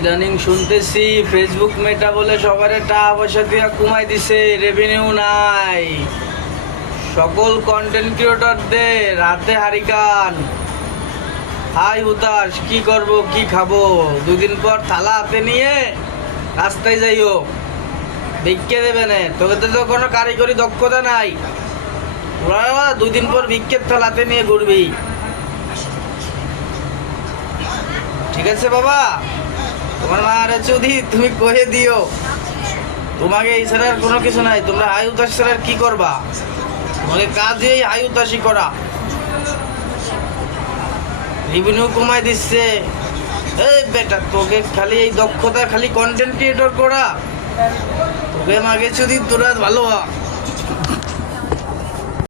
ইদানিং শুনতেছি Facebook Meta বলে সবার টাকা পয়সা দিয়ে কমাই দিছে, রেভিনিউ নাই। সকল কন্টেন্ট ক্রিয়েটরদের রাতে হারিকান। হাই হুতাশ, কি করব কি খাবো? দুদিন পর থালা হাতে নিয়ে রাস্তায় যাইও, ভিক্ষে দেবে না। তোকে তো কোনো কারিগরি দক্ষতা নাই, ওরা দুদিন পর ভিক্ষের থালা হাতে নিয়ে ঘুরবি। ঠিক আছে বাবা, তোমার মা আর চৌধুরী তুমি কয়ে দিও, তোমাকে এই ছাড়া আর কোনো কিছু নাই। তোমরা হাই উতাস ছাড়া আর কি করবা? তোমাকে কাজই এই হাই উতাসই করা। রেভিনিউ কমাই দিচ্ছে। এই বেটা, তোকে খালি এই দক্ষতা, খালি কন্টেন্ট ক্রিয়েটর করা, তোকে মাগে চৌধুরী তোরা ভালো হ।